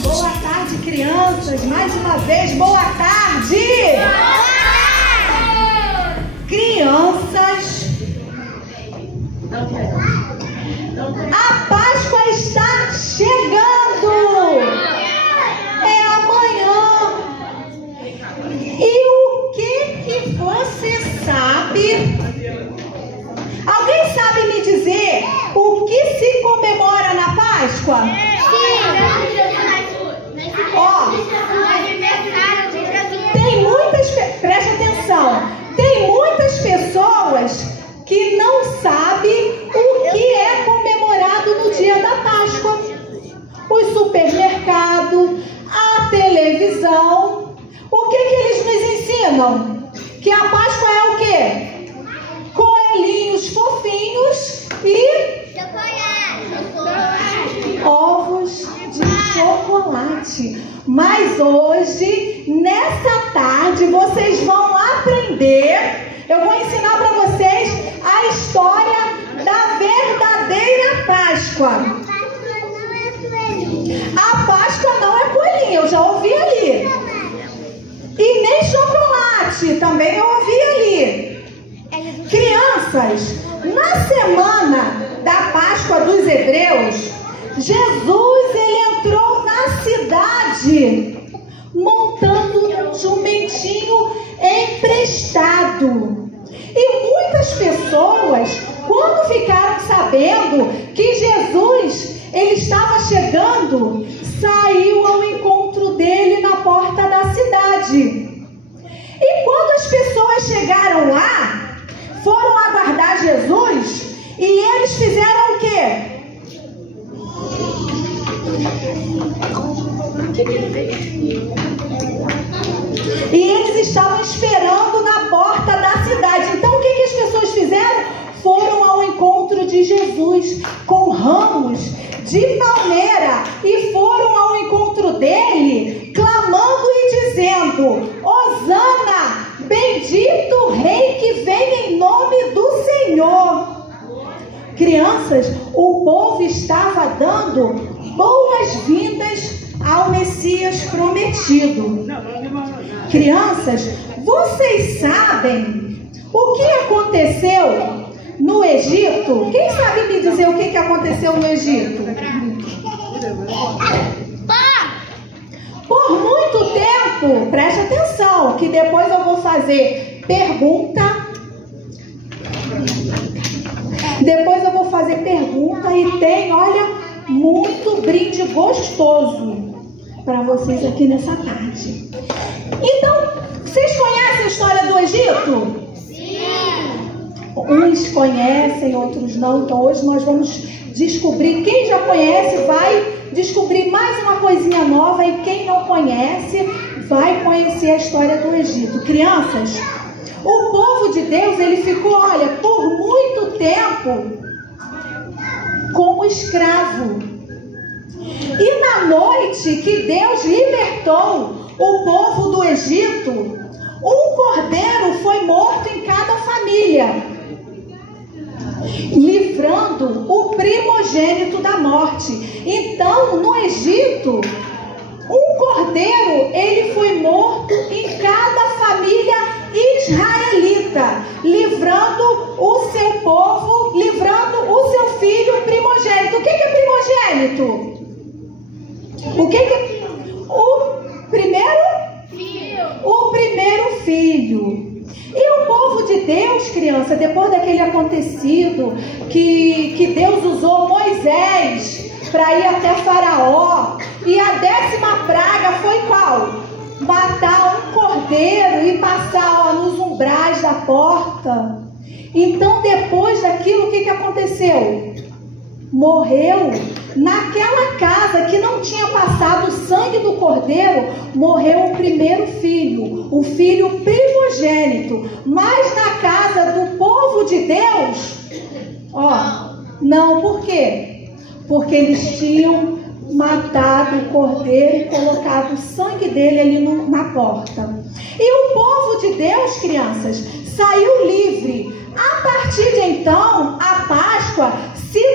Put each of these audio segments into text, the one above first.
Boa tarde, crianças. Mais uma vez, boa tarde. Crianças, a Páscoa está chegando. É amanhã. E o que você sabe? Alguém sabe me dizer o que se comemora na Páscoa? Ó, tem muitas, preste atenção, tem muitas pessoas que não sabem o que é comemorado no dia da Páscoa. Os supermercados, a televisão, o que eles nos ensinam? Que a Páscoa é o quê? Coelhinhos fofinhos e ovos de chocolate. Mas hoje, nessa tarde, vocês vão aprender. Eu vou ensinar para vocês a história da verdadeira Páscoa. A Páscoa não é coelhinho, eu já ouvi ali. E nem chocolate, também eu ouvi ali. Crianças, na semana da Páscoa dos Hebreus, Jesus ele entrou na cidade montando um jumentinho emprestado. E muitas pessoas, quando ficaram sabendo que Jesus ele estava chegando, saiu ao encontro dele na porta da cidade. E quando as pessoas chegaram lá, foram aguardar Jesus e eles fizeram o quê? E eles estavam esperando na porta da cidade. Então o que as pessoas fizeram? Foram ao encontro de Jesus com ramos de palmeira e foram ao encontro dele clamando e dizendo: Hosana, bendito o rei que vem em nome do Senhor. Crianças, o povo estava dando boas-vindas ao Messias prometido. Crianças, vocês sabem o que aconteceu no Egito? Quem sabe me dizer o que aconteceu no Egito? Por muito tempo, preste atenção, que depois eu vou fazer pergunta. Depois eu vou fazer pergunta e tem, olha, muito brinde gostoso para vocês aqui nessa tarde. Então, vocês conhecem a história do Egito? Sim. Uns conhecem, outros não. Então hoje nós vamos descobrir. Quem já conhece vai descobrir mais uma coisinha nova. E quem não conhece vai conhecer a história do Egito. Crianças, o povo de Deus, ele ficou, olha, por muito tempo como escravo. E na noite que Deus libertou o povo do Egito, um cordeiro foi morto em cada família, livrando o primogênito da morte. Então, no Egito, um cordeiro, ele foi morto em cada família israelita, livrando o seu povo, livrando o seu filho primogênito. O que é primogênito? O que é? O primeiro filho. O primeiro filho. E o povo de Deus, criança, depois daquele acontecido que Deus usou Moisés para ir até Faraó, e a 10ª praga foi qual? Matar um cordeiro e passar nos umbrais da porta. Então depois daquilo, o que aconteceu? Morreu naquela casa que não tinha passado o sangue do cordeiro, morreu o primeiro filho, o filho primogênito. Mas na casa do povo de Deus, não, por quê? Porque eles tinham matado o cordeiro e colocado o sangue dele ali na porta. E o povo de Deus, crianças, saiu livre. A partir de então, a Páscoa se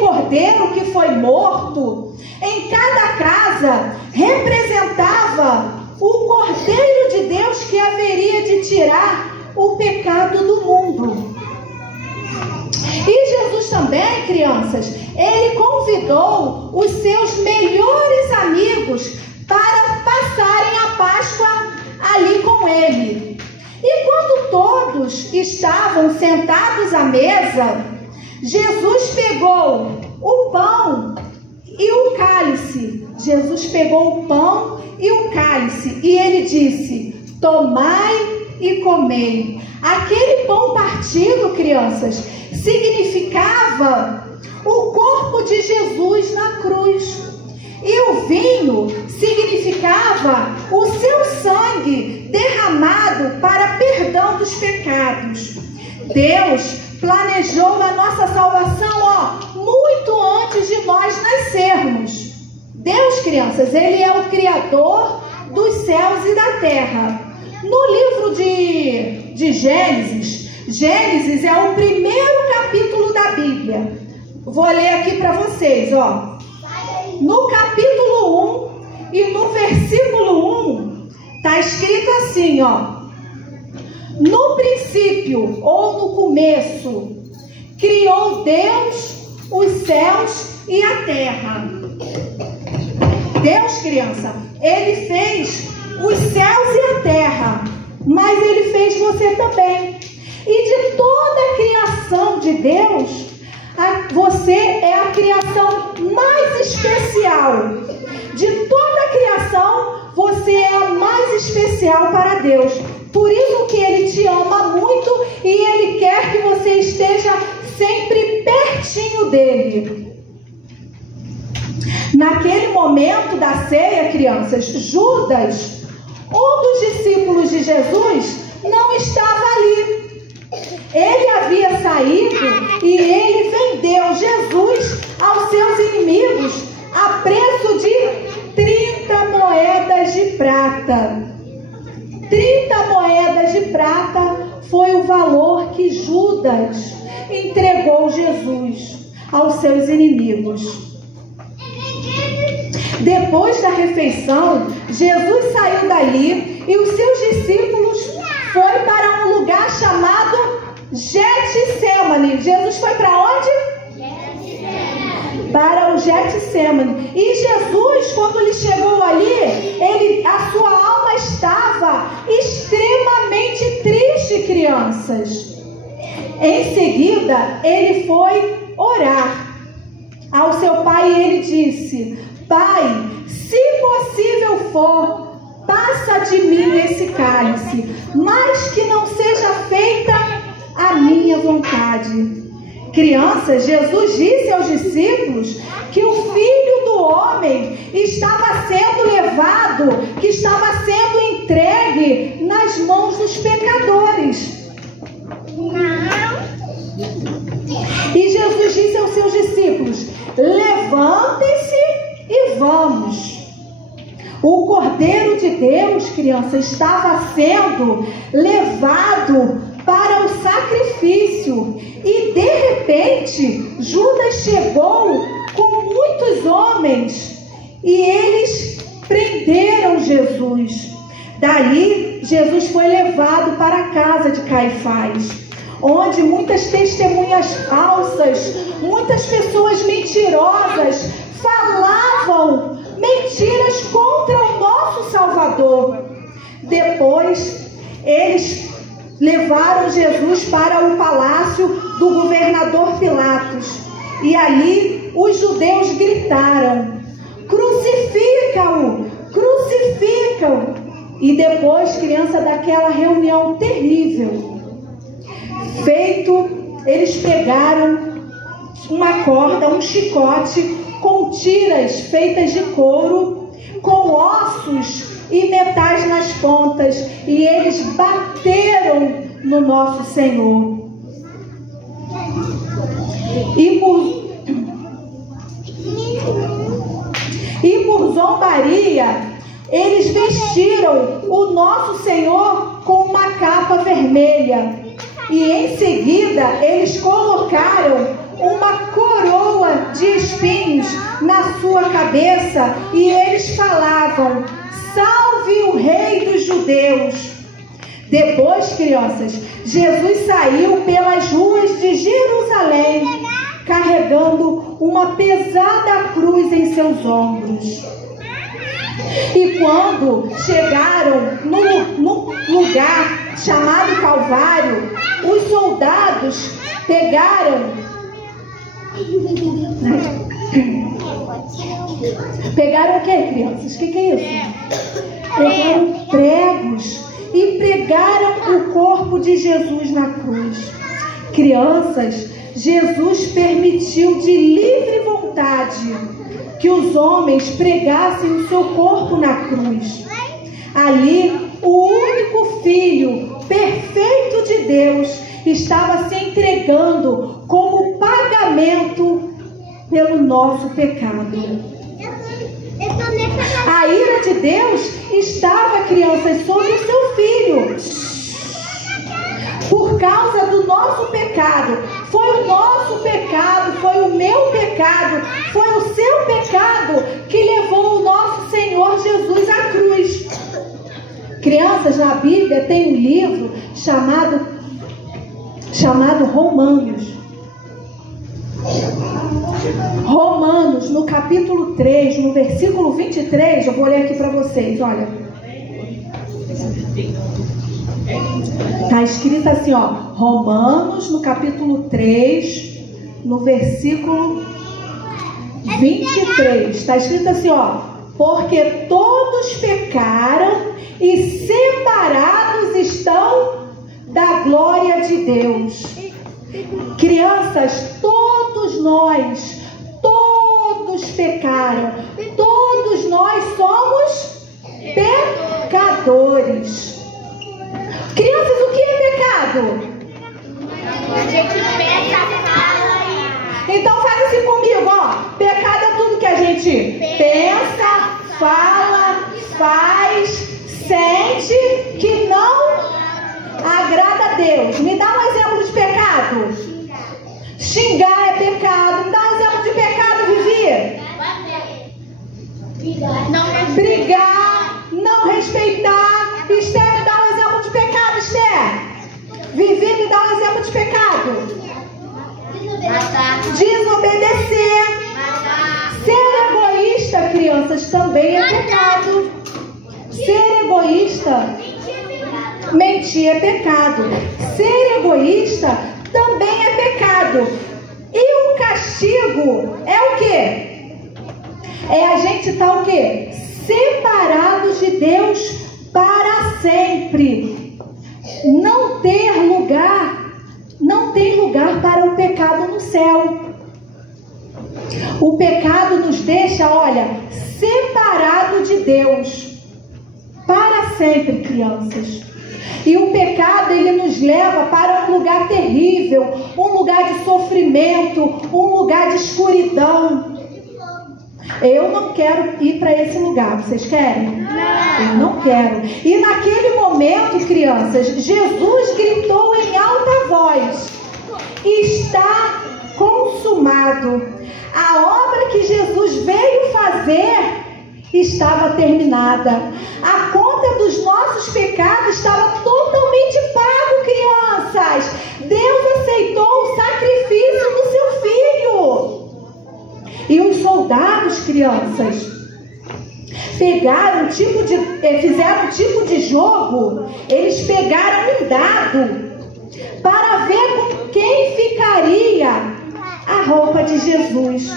cordeiro que foi morto em cada casa representava o Cordeiro de Deus que haveria de tirar o pecado do mundo. E Jesus também, crianças, ele convidou os seus melhores amigos para passarem a Páscoa ali com ele. E quando todos estavam sentados à mesa, Jesus pegou o pão e o cálice. Jesus pegou o pão e o cálice e ele disse: tomai e comei. Aquele pão partido, crianças, significava o corpo de Jesus na cruz. E o vinho significava o seu sangue derramado para perdão dos pecados. Deus planejou a nossa salvação, muito antes de nós nascermos. Deus, crianças, ele é o Criador dos céus e da terra. No livro de Gênesis é o primeiro capítulo da Bíblia. Vou ler aqui para vocês, No capítulo 1 e no versículo 1, está escrito assim, no princípio ou no começo, criou Deus os céus e a terra. Deus, criança, ele fez os céus e a terra, mas ele fez você também. E de toda a criação de Deus, você é a criação mais especial. De toda a criação, você é a mais especial para Deus. Por isso que ele te ama muito e ele quer que você esteja sempre pertinho dele. Naquele momento da ceia, crianças, Judas, um dos discípulos de Jesus, não estava ali. Ele havia saído e ele vendeu Jesus aos seus inimigos a preço de 30 moedas de prata. 30 moedas de prata foi o valor que Judas entregou Jesus aos seus inimigos. Depois da refeição, Jesus saiu dali e os seus discípulos foram para um lugar chamado Getsemane. Jesus foi para onde? Para o Getsemane. E Jesus, quando ele chegou ali, a sua alma estava extremamente triste, crianças. Em seguida, ele foi orar ao seu pai e ele disse: Pai, se possível for, passa de mim esse cálice, mas que não seja feita a minha vontade. Crianças, Jesus disse aos discípulos que o Filho do Homem estava sendo levado, que estava sendo entregue nas mãos dos pecadores. E Jesus disse aos seus discípulos: levantem-se e vamos. O Cordeiro de Deus, criança, estava sendo levado para o sacrifício. E de repente, Judas chegou com muitos homens e eles prenderam Jesus. Daí, Jesus foi levado para a casa de Caifás, onde muitas testemunhas falsas, muitas pessoas mentirosas falavam mentiras contra o nosso Salvador. Depois, eles levaram Jesus para o palácio do governador Pilatos. E ali os judeus gritaram: crucifica-o, crucifica-o. E depois, criança, daquela reunião terrível, eles pegaram uma corda, um chicote com tiras feitas de couro, com ossos e metais nas pontas, e eles bateram no nosso Senhor. E por zombaria, eles vestiram o nosso Senhor com uma capa vermelha. E em seguida, eles colocaram uma coroa de espinhos na sua cabeça e eles falavam: salve o rei dos judeus. Depois, crianças, Jesus saiu pelas ruas de Jerusalém, carregando uma pesada cruz em seus ombros. E quando chegaram no lugar chamado Calvário, os soldados pegaram o que, crianças? O que é isso? Pegaram pregos e pregaram o corpo de Jesus na cruz. Crianças, Jesus permitiu de livre vontade que os homens pregassem o seu corpo na cruz. Ali, o único Filho perfeito de Deus estava se entregando como pagamento pelo nosso pecado. A ira de Deus estava, crianças, sobre o seu Filho. Por causa do nosso pecado. Foi o nosso pecado, foi o meu pecado, foi o seu pecado que levou o nosso Senhor Jesus à cruz. Crianças, na Bíblia tem um livro chamado Romanos. Romanos, no capítulo 3, no versículo 23, eu vou ler aqui para vocês, olha. Está escrito assim, ó, Romanos, no capítulo 3, no versículo 23. Está escrito assim, ó, porque todos pecaram e separados estão da glória de Deus. Crianças, todos nós, todos pecaram, todos nós somos pecadores. Crianças, o que é pecado? Então faz assim comigo, ó. Pecado é tudo que a gente pensa, fala, faz, sente, que não agrada a Deus. Me dá um exemplo de pecado. Xingar é pecado. Me dá um exemplo de pecado, Vivi. Brigar, não respeitar. Esther, me dá um exemplo de pecado, Esther. Vivi, me dá um exemplo de pecado. Desobedecer. Ser egoísta, crianças, também é pecado. Ser egoísta, mentir é pecado. Ser egoísta também é pecado. E o castigo é o quê? É a gente estar o quê? Separados de Deus para sempre. Não tem lugar para o pecado no céu. O pecado nos deixa, olha, separado de Deus para sempre, crianças. E o pecado, ele nos leva para um lugar terrível, um lugar de sofrimento, um lugar de escuridão. Eu não quero ir para esse lugar. Vocês querem? Não. Eu não quero. E naquele momento, crianças, Jesus gritou em alta voz: está consumado. A obra que Jesus veio fazer estava terminada. A conta dos nossos pecados estava totalmente pago, crianças. Deus aceitou o sacrifício do seu Filho. E os soldados, crianças, fizeram um tipo de jogo. Eles pegaram um dado para ver com quem ficaria a roupa de Jesus.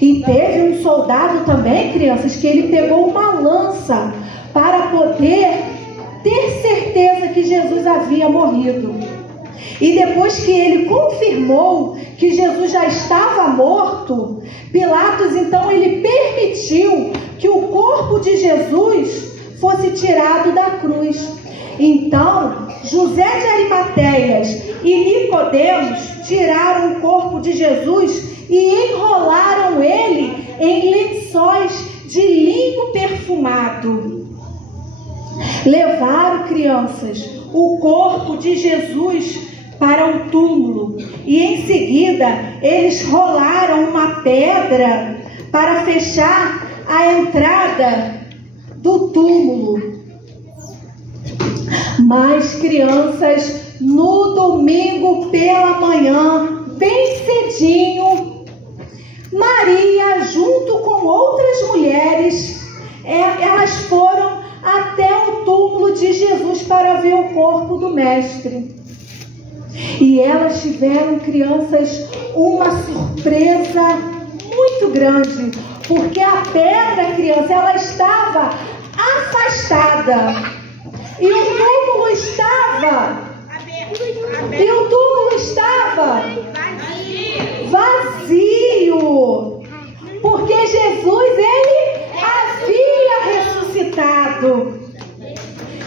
E teve um soldado também, crianças, que ele pegou uma lança para poder ter certeza que Jesus havia morrido. E depois que ele confirmou que Jesus já estava morto, Pilatos então ele permitiu que o corpo de Jesus fosse tirado da cruz. Então José de Arimateias e Nicodemos tiraram o corpo de Jesus e enrolaram ele em lençóis de linho perfumado. Levaram, crianças, o corpo de Jesus para o túmulo e em seguida eles rolaram uma pedra para fechar a entrada do túmulo. Mas, crianças, no domingo pela manhã, bem cedinho, Maria, junto com outras mulheres, elas foram até o túmulo de Jesus para ver o corpo do Mestre. E elas tiveram, crianças, uma surpresa muito grande, porque a pedra, criança, ela estava afastada e o túmulo estava vazio, porque Jesus, ele havia ressuscitado.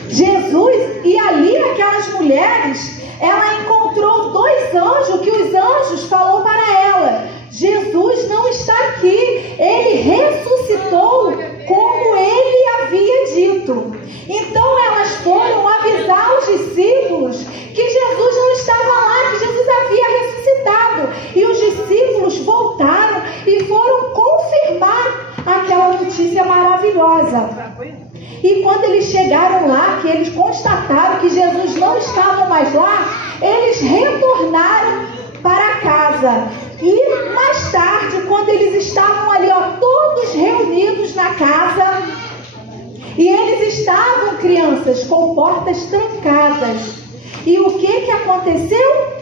Jesus, e ali aquelas mulheres, ela encontrou 2 anjos, que os anjos falou para ela: Jesus não está aqui, ele ressuscitou como ele havia dito. Então elas foram avisar os discípulos que Jesus não estava lá, que Jesus havia ressuscitado. E os discípulos voltaram e foram confirmar aquela notícia maravilhosa. E quando eles chegaram lá, que eles constataram que Jesus não estava mais lá, eles retornaram para casa. E mais tarde, quando eles estavam ali, todos reunidos na casa, e eles estavam, crianças, com portas trancadas. E o que aconteceu?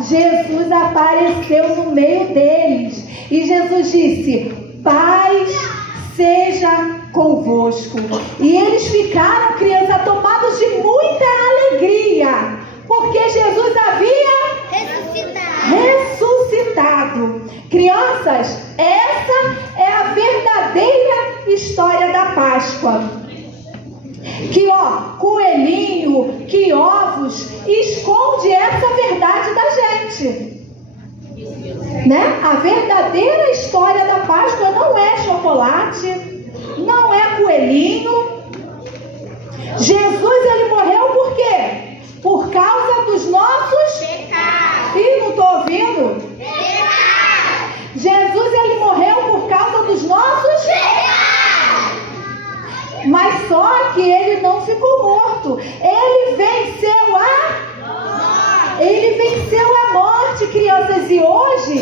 Jesus apareceu no meio deles. E Jesus disse: paz seja convosco. E eles ficaram, crianças, tomados de muita alegria, porque Jesus havia ressuscitado. Crianças, essa é a verdadeira história da Páscoa. Que coelhinho, que ovos esconde essa verdade da gente, né? A verdadeira história da Páscoa não é chocolate, não é coelhinho. Jesus, ele morreu por quê? Por causa dos nossos pecados. Ih, não estou ouvindo? Pecados. Jesus, ele morreu por causa dos nossos pecados. Mas só que ele não ficou morto. Ele venceu a morte, crianças. E hoje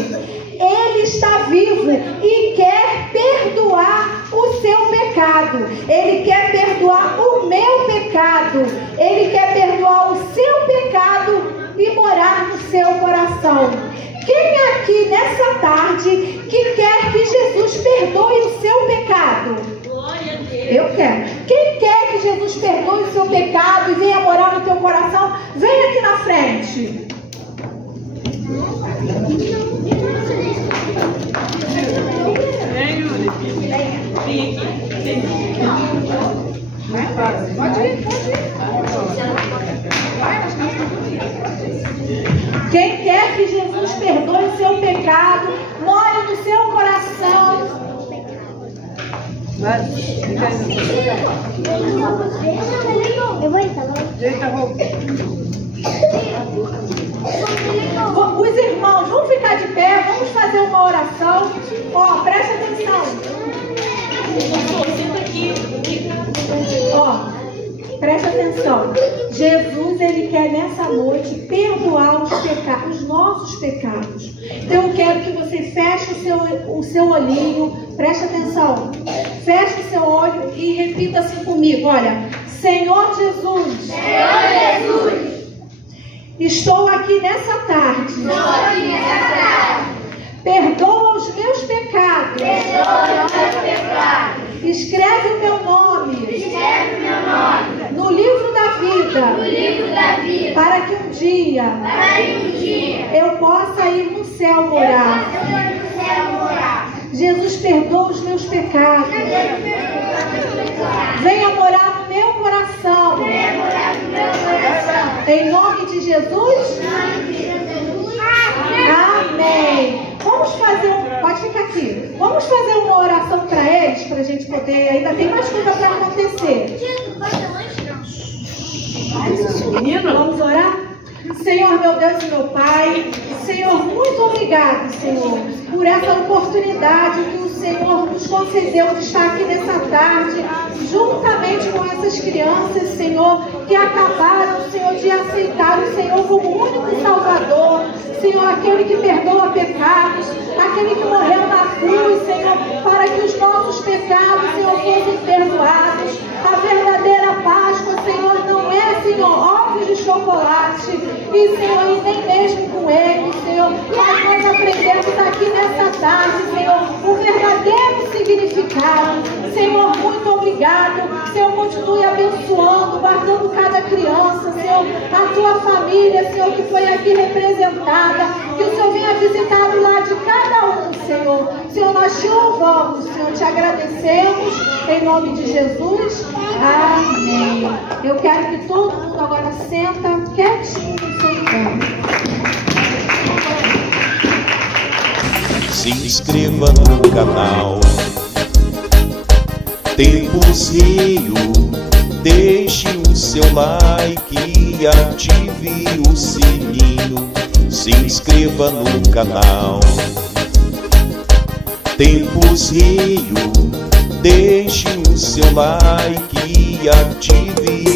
ele está vivo e quer perdoar o seu pecado. Ele quer perdoar o meu pecado. Ele quer perdoar o seu pecado e morar no seu coração. Quem aqui nessa tarde que quer que Jesus perdoe o seu pecado? Eu quero. Quem quer que Jesus perdoe o seu pecado e venha morar no teu coração, vem aqui na frente. Pode ir. Quem quer que Jesus perdoe o seu pecado, more no seu coração. Eu vou entrar. Os irmãos, vamos ficar de pé, vamos fazer uma oração. Presta atenção. Presta atenção. Jesus, ele quer nessa noite perdoar os nossos pecados. Então eu quero que você feche o seu olhinho. Presta atenção. Feche o seu olho e repita assim comigo. Olha, Senhor Jesus. Estou aqui nessa tarde. Perdoa os meus pecados. Escreve o meu nome. No livro da vida. Para que um dia eu possa ir no céu morar. Jesus, perdoa os meus pecados. Venha morar no meu coração. Em nome de Jesus. Amém. Vamos fazer pode ficar aqui. Vamos fazer uma oração para eles, para a gente poder. Ainda tem mais coisa para acontecer. Vamos orar? Senhor, meu Deus e meu Pai, Senhor, muito obrigado, Senhor, por essa oportunidade que o Senhor nos concedeu de estar aqui nessa tarde, juntamente com essas crianças, Senhor, que acabaram, Senhor, de aceitar o Senhor como único Salvador, Senhor, aquele que perdoa pecados, aquele que morreu na cruz, Senhor, para que os nossos pecados, Senhor, fossem perdoados. A verdadeira Páscoa, Senhor, não é, Senhor, ovos de chocolate, e, Senhor, e nem mesmo com ele, Senhor, mas nós aprendemos aqui nessa tarde, Senhor, o verdadeiro significado. Senhor, muito obrigado. Senhor, continue abençoando, guardando cada criança, Senhor, a tua família, Senhor, que foi aqui representada, que o Senhor venha visitar o lar de cada um, Senhor. Senhor, nós te louvamos, Senhor, te agradecemos, em nome de Jesus. Amém. Eu quero que todo mundo agora senta quietinho no seu lugar. Se inscreva no canal Tempos Rio, deixe o seu like e ative o sininho. Se inscreva no canal Tempos Rio, deixe o seu like e ative